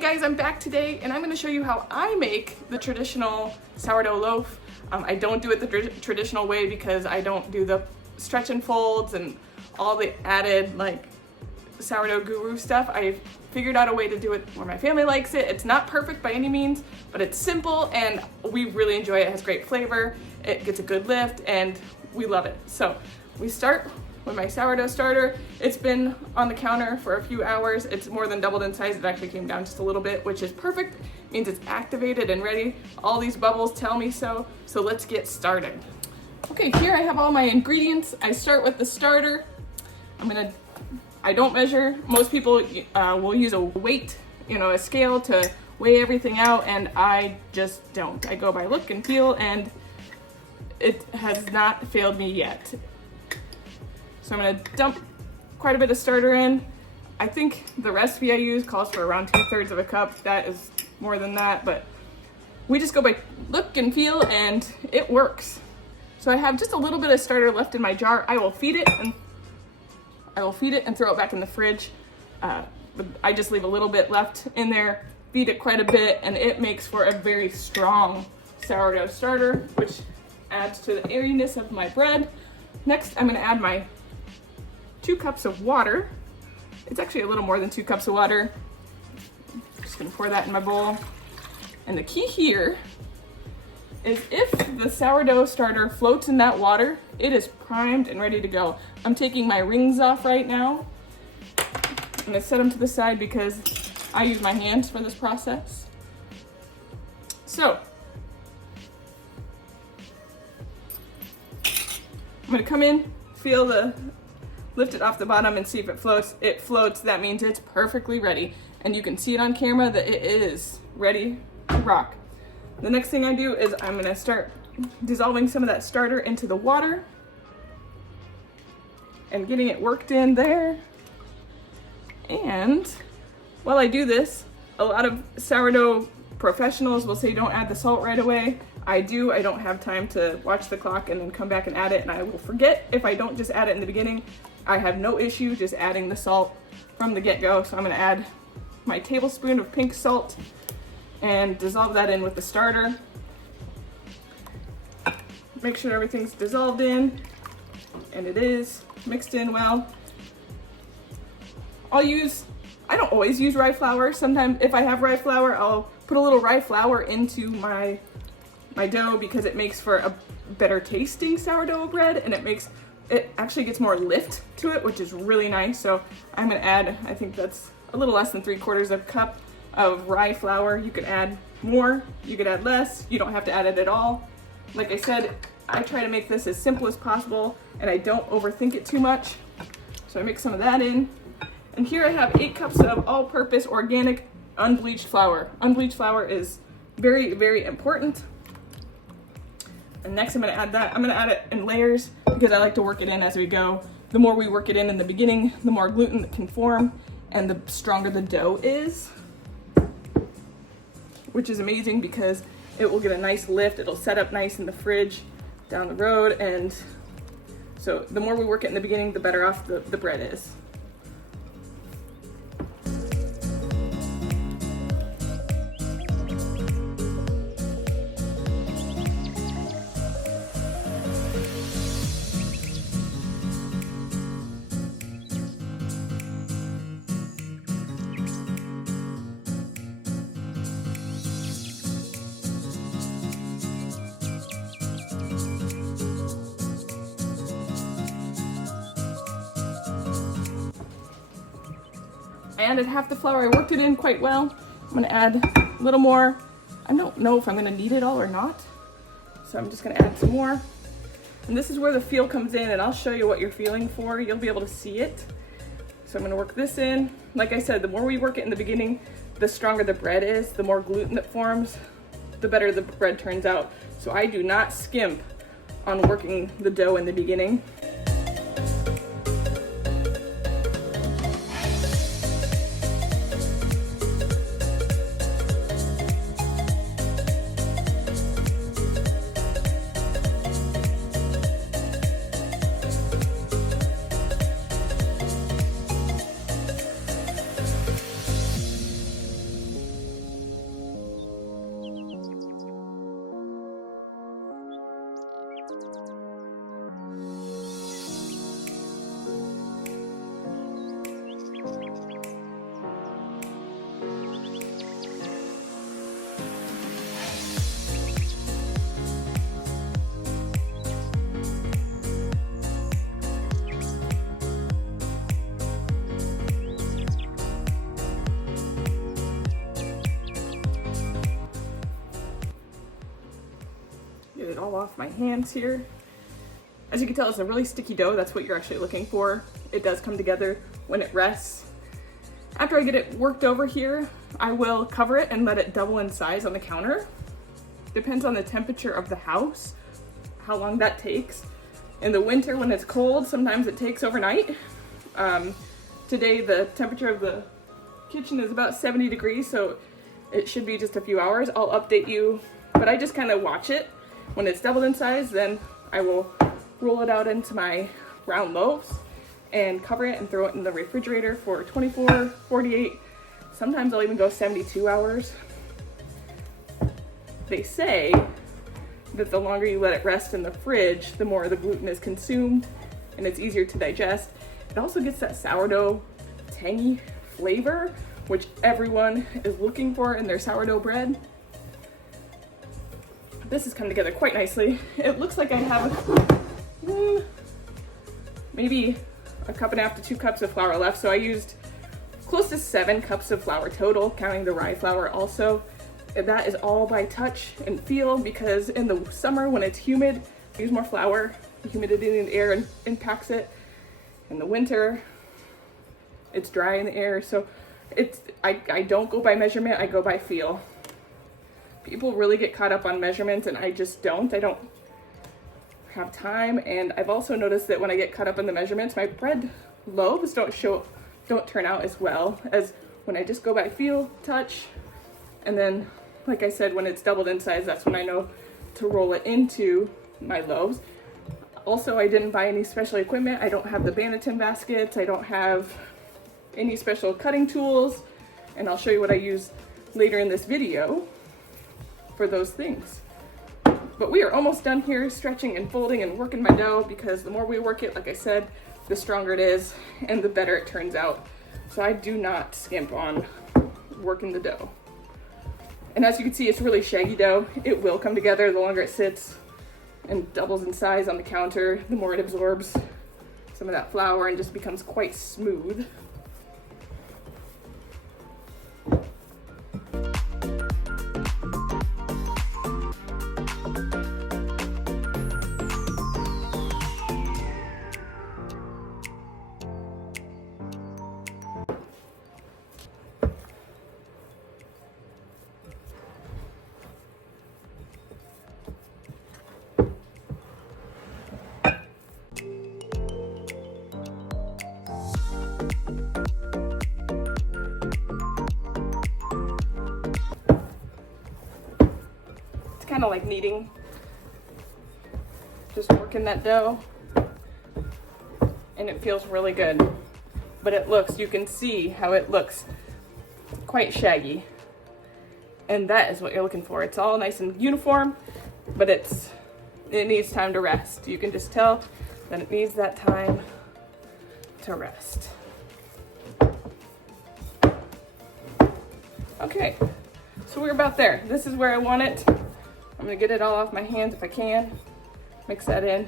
guys, I'm back today and I'm going to show you how I make the traditional sourdough loaf. I don't do it the traditional way because I don't do the stretch and folds and all the added like sourdough guru stuff. I figured out a way to do it where my family likes it. It's not perfect by any means, but it's simple and we really enjoy it. It has great flavor, it gets a good lift, and we love it. So we start with my sourdough starter. It's been on the counter for a few hours. It's more than doubled in size. It actually came down just a little bit, which is perfect. It means it's activated and ready. All these bubbles tell me so. So let's get started. Okay, here I have all my ingredients. I start with the starter. I don't measure. Most people will use a weight, a scale to weigh everything out, and I just don't. I go by look and feel, and it has not failed me yet. So I'm gonna dump quite a bit of starter in. I think the recipe I use calls for around 2/3 of a cup. That is more than that, but we just go by look and feel, and it works. So I have just a little bit of starter left in my jar. I will feed it and throw it back in the fridge. I just leave a little bit left in there, feed it quite a bit, and it makes for a very strong sourdough starter, which adds to the airiness of my bread. Next, I'm gonna add my 2 cups of water. It's actually a little more than 2 cups of water. I'm just gonna pour that in my bowl. And the key here is if the sourdough starter floats in that water, it is primed and ready to go. I'm taking my rings off right now. I'm gonna set them to the side because I use my hands for this process. So, I'm gonna come in, lift it off the bottom and see if it floats. It floats, that means it's perfectly ready. And you can see it on camera that it is ready to rock. The next thing I do is I'm gonna start dissolving some of that starter into the water and getting it worked in there. And while I do this, a lot of sourdough professionals will say don't add the salt right away. I do. I don't have time to watch the clock and then come back and add it, and I will forget if I don't just add it in the beginning. I have no issue just adding the salt from the get-go. So I'm gonna add my tablespoon of pink salt and dissolve that in with the starter. Make sure everything's dissolved in, and it is mixed in well. I don't always use rye flour. Sometimes if I have rye flour, I'll put a little rye flour into my dough because it makes for a better tasting sourdough bread, and it actually gets more lift to it, which is really nice. So I'm gonna add, I think that's a little less than 3/4 of a cup of rye flour. You could add more, you could add less. You don't have to add it at all. Like I said, I try to make this as simple as possible, and I don't overthink it too much. So I mix some of that in. And here I have 8 cups of all-purpose organic unbleached flour. Unbleached flour is very, very important. And next I'm gonna add that. I'm gonna add it in layers because I like to work it in as we go. The more we work it in the beginning, the more gluten that can form and the stronger the dough is, which is amazing because it will get a nice lift. It'll set up nice in the fridge down the road. And so the more we work it in the beginning, the better off the bread is. I added half the flour. I worked it in quite well. I'm gonna add a little more. I don't know if I'm gonna need it all or not, so I'm just gonna add some more. And this is where the feel comes in, and I'll show you what you're feeling for. You'll be able to see it. So I'm gonna work this in. Like I said, the more we work it in the beginning, the stronger the bread is, the more gluten that forms, the better the bread turns out. So I do not skimp on working the dough in the beginning. all off my hands here. As you can tell, it's a really sticky dough. That's what you're actually looking for. It does come together when it rests. After I get it worked over here, I will cover it and let it double in size on the counter. Depends on the temperature of the house, how long that takes. In the winter when it's cold, sometimes it takes overnight. Today the temperature of the kitchen is about 70 degrees, so it should be just a few hours. I'll update you, but I just kind of watch it. When it's doubled in size, then I will roll it out into my round loaves and cover it and throw it in the refrigerator for 24, 48, sometimes I'll even go 72 hours. They say that the longer you let it rest in the fridge, the more the gluten is consumed and it's easier to digest. It also gets that sourdough tangy flavor, which everyone is looking for in their sourdough bread. This has come together quite nicely. It looks like I have maybe a cup and a half to 2 cups of flour left. So I used close to 7 cups of flour total, counting the rye flour also. And that is all by touch and feel, because in the summer when it's humid, I use more flour. The humidity in the air impacts it. In the winter, it's dry in the air. So I don't go by measurement, I go by feel. People really get caught up on measurements and I just don't. I don't have time, and I've also noticed that when I get caught up in the measurements, my bread loaves don't turn out as well as when I just go by feel, touch, and then, like I said, when it's doubled in size, that's when I know to roll it into my loaves. Also, I didn't buy any special equipment. I don't have the Banneton baskets. I don't have any special cutting tools, and I'll show you what I use later in this video for those things. But we are almost done here, stretching and folding and working my dough, because the more we work it, like I said, the stronger it is and the better it turns out. So I do not skimp on working the dough. And as you can see, it's really shaggy dough. It will come together the longer it sits and doubles in size on the counter, the more it absorbs some of that flour and just becomes quite smooth. Kind of like kneading, just working that dough, and it feels really good. But it looks, you can see how it looks quite shaggy, and that is what you're looking for. It's all nice and uniform, but it needs time to rest. You can just tell that it needs that time to rest. Okay, so we're about there. This is where I want it. I'm gonna get it all off my hands if I can, mix that in.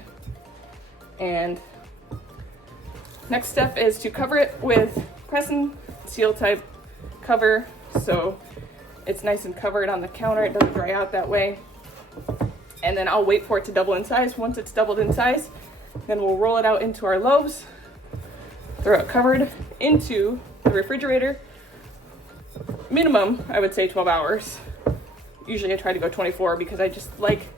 And next step is to cover it with press and seal type cover, so it's nice and covered on the counter. It doesn't dry out that way. And then I'll wait for it to double in size. Once it's doubled in size, then we'll roll it out into our loaves, throw it covered into the refrigerator. Minimum, I would say 12 hours. Usually I try to go 24 because I just like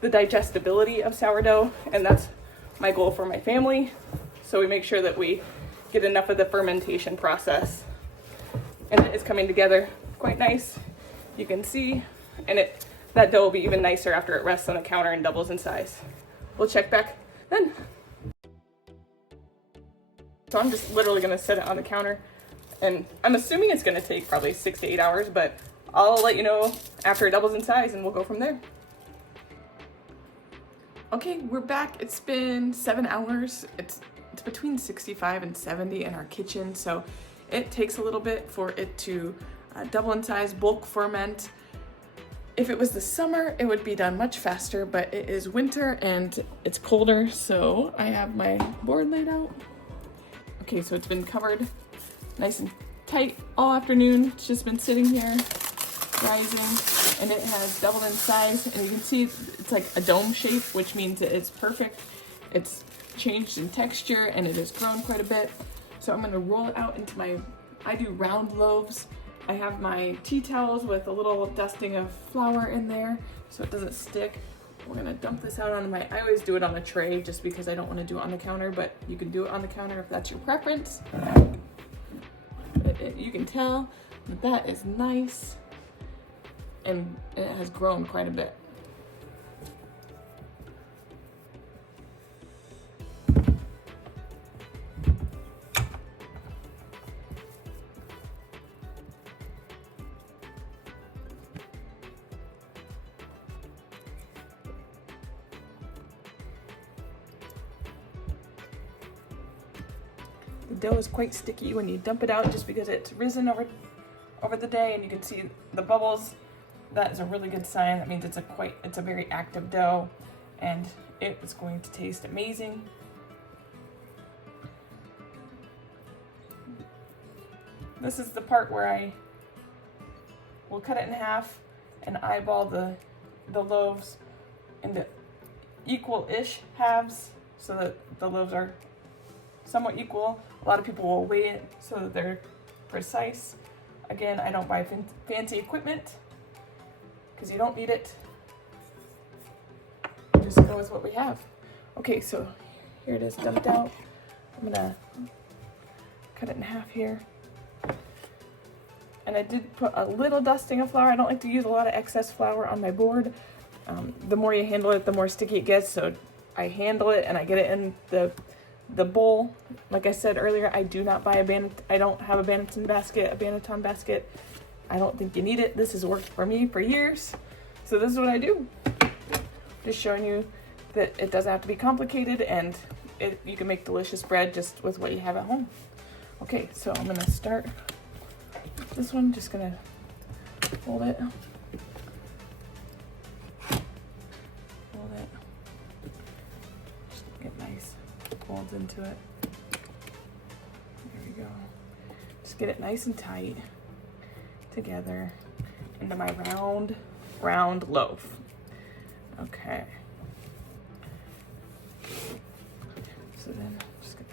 the digestibility of sourdough, and that's my goal for my family. So we make sure that we get enough of the fermentation process. And it is coming together quite nice. You can see, and that dough will be even nicer after it rests on the counter and doubles in size. We'll check back then. So I'm just literally gonna set it on the counter, and I'm assuming it's gonna take probably 6 to 8 hours, but I'll let you know after it doubles in size and we'll go from there. Okay, we're back. It's been 7 hours. It's between 65 and 70 in our kitchen, so it takes a little bit for it to double in size, bulk ferment. If it was the summer, it would be done much faster, but it is winter and it's colder, so I have my board laid out. Okay, so it's been covered nice and tight all afternoon. It's just been sitting here. rising, and it has doubled in size, and you can see it's like a dome shape, which means that it's perfect. It's changed in texture and it has grown quite a bit. So I'm gonna roll it out into I do round loaves. I have my tea towels with a little dusting of flour in there so it doesn't stick. We're gonna dump this out onto I always do it on a tray just because I don't wanna do it on the counter, but you can do it on the counter if that's your preference. You can tell that is nice and it has grown quite a bit. The dough is quite sticky when you dump it out just because it's risen over the day, and you can see the bubbles. That is a really good sign. That means it's a very active dough, and it is going to taste amazing. This is the part where I will cut it in half and eyeball the loaves into equal-ish halves so that the loaves are somewhat equal. A lot of people will weigh it so that they're precise. Again, I don't buy fancy equipment because you don't need it. Just go with what we have. Okay, so here it is dumped out. I'm gonna cut it in half here. And I did put a little dusting of flour. I don't like to use a lot of excess flour on my board. The more you handle it, the more sticky it gets. So I handle it and I get it in the bowl. Like I said earlier, I do not buy I don't have a Banneton basket. I don't think you need it. This has worked for me for years. So this is what I do. Just showing you that it doesn't have to be complicated, and you can make delicious bread just with what you have at home. Okay, so I'm gonna start this one. Just gonna hold it. Just get nice folds into it. There we go. Just get it nice and tight together into my round loaf. Okay. So then I'm just gonna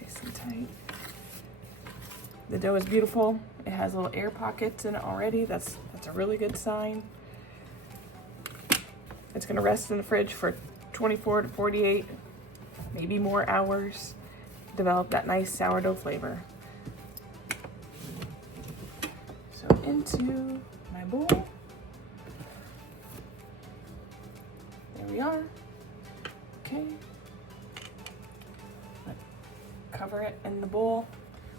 nice and tight. The dough is beautiful. It has little air pockets in it already. That's a really good sign. It's gonna rest in the fridge for 24 to 48, maybe more hours. Develop that nice sourdough flavor. So into my bowl. There we are. Okay. Cover it in the bowl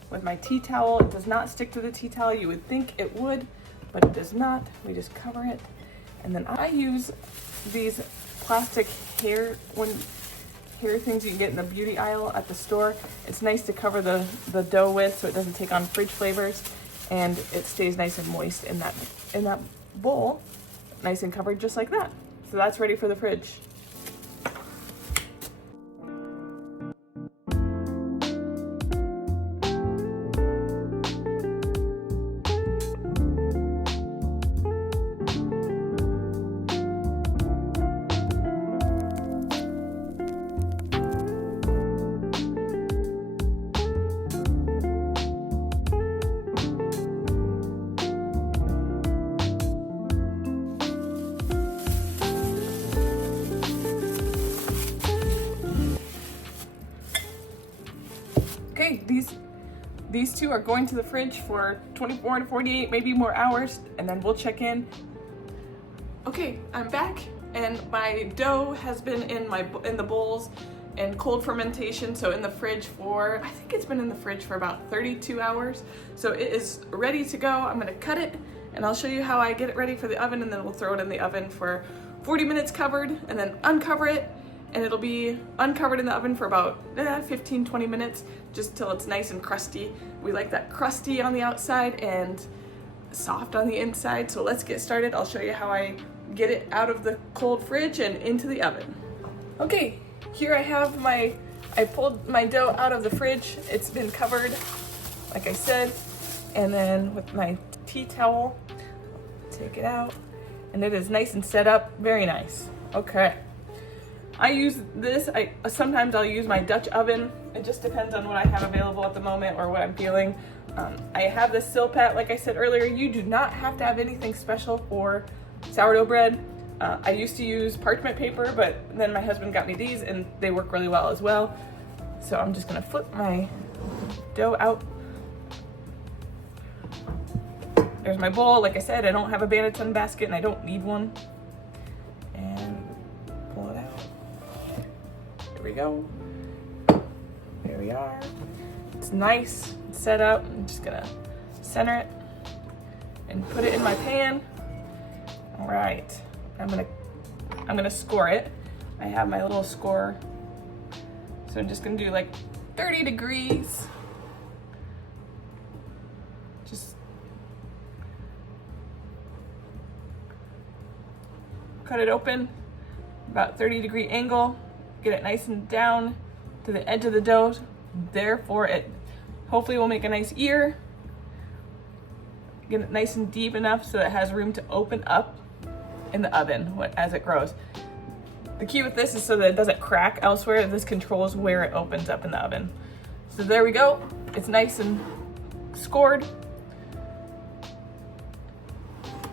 with my tea towel. It does not stick to the tea towel. You would think it would, but it does not. We just cover it. And then I use these plastic hair things you can get in the beauty aisle at the store. It's nice to cover the dough with so it doesn't take on fridge flavors, and it stays nice and moist in that bowl, nice and covered just like that. So that's ready for the fridge. Okay, these two are going to the fridge for 24 to 48, maybe more hours, and then we'll check in. Okay, I'm back, and my dough has been in the bowls in cold fermentation, so in the fridge for, I think it's been in the fridge for about 32 hours. So it is ready to go. I'm gonna cut it, and I'll show you how I get it ready for the oven, and then we'll throw it in the oven for 40 minutes covered, and then uncover it, and it'll be uncovered in the oven for about 15-20 minutes, just till it's nice and crusty. We like that crusty on the outside and soft on the inside. So let's get started. I'll show you how I get it out of the cold fridge and into the oven. Okay, here I have I pulled my dough out of the fridge. It's been covered, like I said, And then with my tea towel, take it out. And it is nice and set up, very nice. Okay. I use this, sometimes I'll use my Dutch oven. It just depends on what I have available at the moment or what I'm feeling. I have this Silpat, like I said earlier. You do not have to have anything special for sourdough bread. I used to use parchment paper, but then my husband got me these and they work really well as well. So I'm just gonna flip my dough out. There's my bowl. Like I said, I don't have a Banneton basket and I don't need one. And pull it out. There we go. There we are. It's nice, it's set up. I'm just gonna center it and put it in my pan. All right, I'm gonna score it. I have my little score. So I'm just gonna do like 30 degrees. Just cut it open, about 30-degree angle, get it nice and down to the edge of the dough. Therefore, it hopefully will make a nice ear. Get it nice and deep enough so it has room to open up in the oven as it grows. The key with this is so that it doesn't crack elsewhere. This controls where it opens up in the oven. So there we go. It's nice and scored.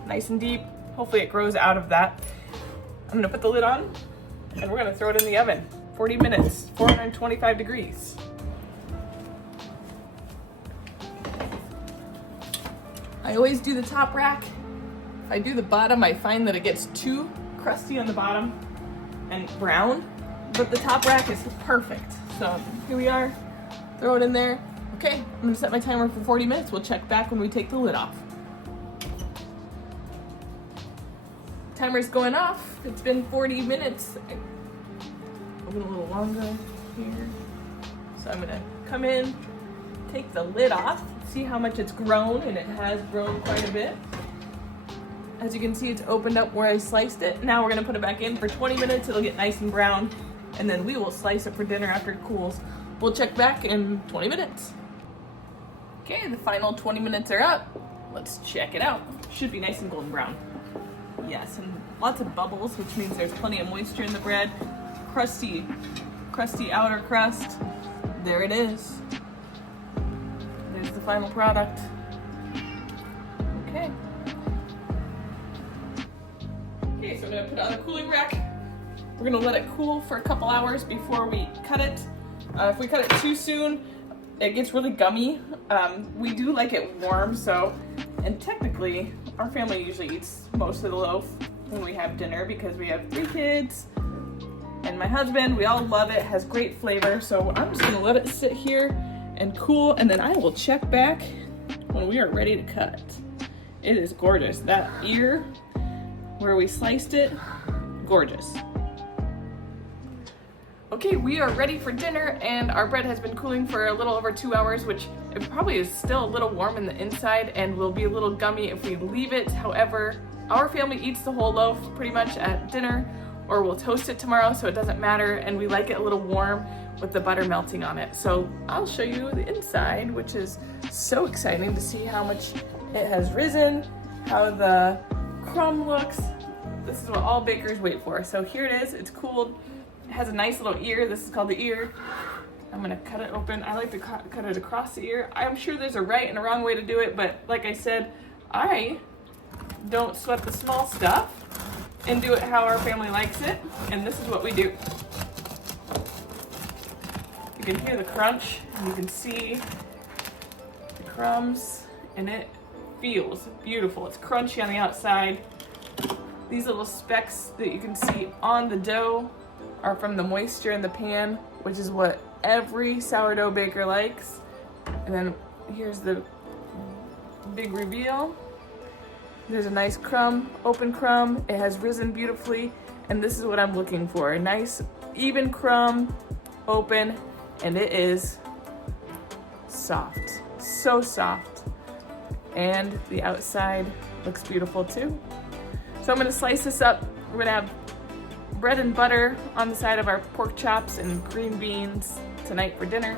Nice and deep. Hopefully it grows out of that. I'm gonna put the lid on and we're gonna throw it in the oven. 40 minutes, 425 degrees. I always do the top rack. If I do the bottom, I find that it gets too crusty on the bottom and brown, but the top rack is perfect. So here we are, throw it in there. Okay, I'm gonna set my timer for 40 minutes. We'll check back when we take the lid off. Timer's going off. It's been 40 minutes. A little longer here. So I'm gonna come in, take the lid off, see how much it's grown, and it has grown quite a bit. As you can see, it's opened up where I sliced it. Now we're gonna put it back in for 20 minutes. It'll get nice and brown, and then we will slice it for dinner after it cools. We'll check back in 20 minutes. Okay, the final 20 minutes are up. Let's check it out. Should be nice and golden brown. Yes, and lots of bubbles, which means there's plenty of moisture in the bread. Crusty outer crust. There it is. There's the final product. Okay. Okay, so I'm gonna put it on a cooling rack. We're gonna let it cool for a couple hours before we cut it. If we cut it too soon, it gets really gummy. We do like it warm, and technically, our family usually eats most of the loaf when we have dinner because we have 3 kids and my husband. We all love it. It has great flavor. So I'm just gonna let it sit here and cool, and then I will check back when we are ready to cut. It is gorgeous. That ear where we sliced it, gorgeous. Okay, we are ready for dinner, and our bread has been cooling for a little over 2 hours, which it probably is still a little warm in the inside and will be a little gummy if we leave it. However, our family eats the whole loaf pretty much at dinner, or we'll toast it tomorrow, so it doesn't matter, and we like it a little warm with the butter melting on it. So I'll show you the inside, which is so exciting to see how much it has risen, how the crumb looks. This is what all bakers wait for. So here it is, it's cooled. It has a nice little ear. This is called the ear. I'm gonna cut it open. I like to cut it across the ear. I'm sure there's a right and a wrong way to do it, but like I said, I don't sweat the small stuff and do it how our family likes it. And this is what we do. You can hear the crunch, and you can see the crumbs, and it feels beautiful. It's crunchy on the outside. These little specks that you can see on the dough are from the moisture in the pan, which is what every sourdough baker likes. And then here's the big reveal. There's a nice crumb, open crumb. It has risen beautifully, and this is what I'm looking for. A nice, even crumb, open, and it is soft, so soft. And the outside looks beautiful too. So I'm gonna slice this up. We're gonna have bread and butter on the side of our pork chops and green beans tonight for dinner.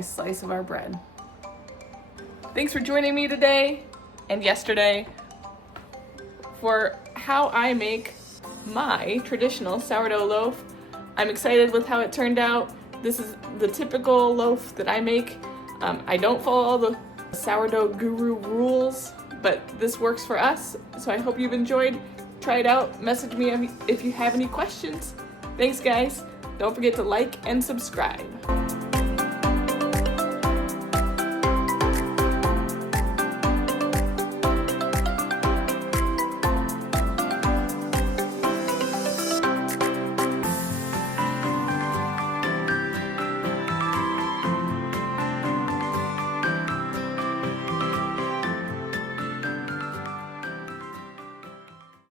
nice slice of our bread. Thanks for joining me today and yesterday for how I make my traditional sourdough loaf. I'm excited with how it turned out. This is the typical loaf that I make. I don't follow all the sourdough guru rules, but this works for us, so I hope you've enjoyed. Try it out. Message me if you have any questions. Thanks, guys. Don't forget to like and subscribe.